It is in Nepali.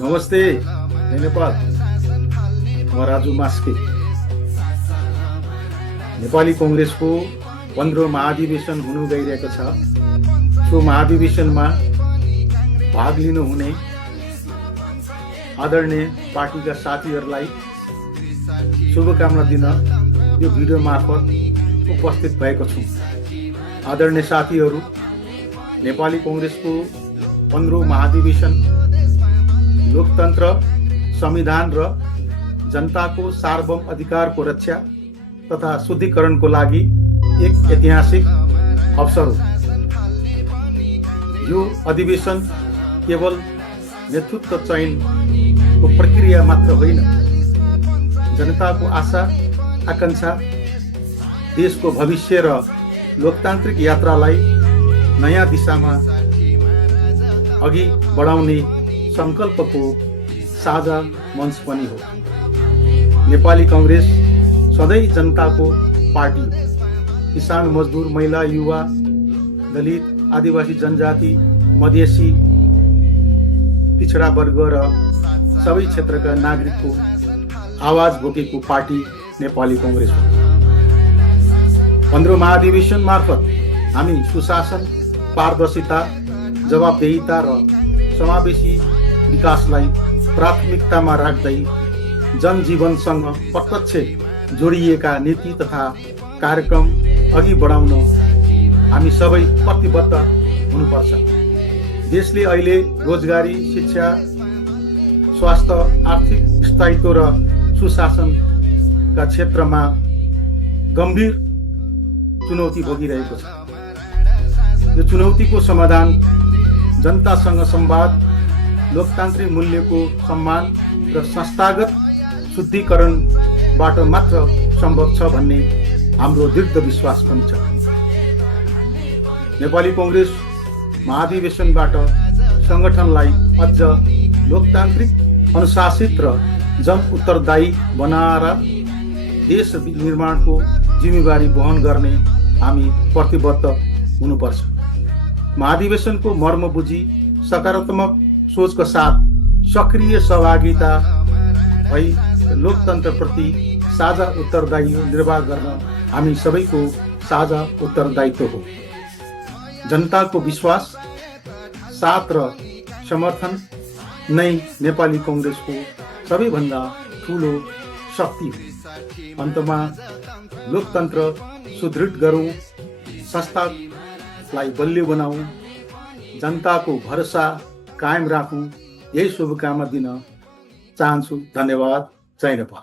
नमस्ते नेपाल। म राजु मास्के। नेपाली कांग्रेसको 15औं महाधिवेशन हुनु गइरहेको छ। सो महाधिवेशनमा भाग लिनु हुने आदरणीय पार्टीका साथीहरूलाई शुभकामना दिन यो भिडियो मार्फत उपस्थित भएको छु। आदरणीय साथीहरू, नेपाली कांग्रेसको 15औं महाधिवेशन लोकतन्त्र, संविधान र जनताको सार्वभौम अधिकारको रक्षा तथा शुद्धिकरणको लागि एक ऐतिहासिक अवसर हो। यो अधिवेशन केवल नेतृत्व चयनको प्रक्रिया मात्र होइन, जनताको आशा आकांक्षा, देशको भविष्य र लोकतान्त्रिक यात्रालाई नयाँ दिशामा अघि बढाउने संकल्पको साझा मञ्च पनि हो। नेपाली कांग्रेस सधैँ जनताको पार्टी हो। किसान, मजदुर, महिला, युवा, दलित, आदिवासी जनजाति, मधेसी, पिछडा वर्ग र सबै क्षेत्रका नागरिकको आवाज बोकेको पार्टी नेपाली कांग्रेस हो। 15औं महाधिवेशन मार्फत हामी सुशासन, पारदर्शिता, जवाबदेहिता र समावेशी विकासलाई प्राथमिकतामा राख्दै जनजीवनसँग प्रत्यक्ष जोडिएका नीति तथा कार्यक्रम अघि बढाउन हामी सबै प्रतिबद्ध हुनुपर्छ। देशले अहिले रोजगारी, शिक्षा, स्वास्थ्य, आर्थिक स्थायित्व र सुशासनका क्षेत्रमा गम्भीर चुनौती भोगिरहेको छ। यो चुनौतीको समाधान जनतासँग संवाद, लोकतान्त्रिक मूल्यको सम्मान र संस्थागत शुद्धिकरणबाट मात्र सम्भव छ भन्ने हाम्रो दृढ विश्वास पनि छ। नेपाली कांग्रेस महाधिवेशनबाट संगठनलाई अझ लोकतान्त्रिक, अनुशासित र जन उत्तरदायी बनाएर देश निर्माणको जिम्मेवारी वहन गर्ने हामी प्रतिबद्ध हुनुपर्छ। महाधिवेशनको मर्म बुझी सकारात्मक सोचका साथ सक्रिय सहभागिता भई लोकतन्त्रप्रति साझा उत्तरदायी निर्वाह गर्न हामी सबैको साझा उत्तरदायित्व हो। जनताको विश्वास, साथ र समर्थन नै नेपाली कांग्रेसको सबैभन्दा ठूलो शक्ति हो। अन्तमा लोकतन्त्र सुदृढ गरौँ, संस्थालाई बलियो बनाऊ, जनताको भरोसा कायम राखौँ, यही शुभकामना दिन चाहन्छु। धन्यवाद। जय नेपाल।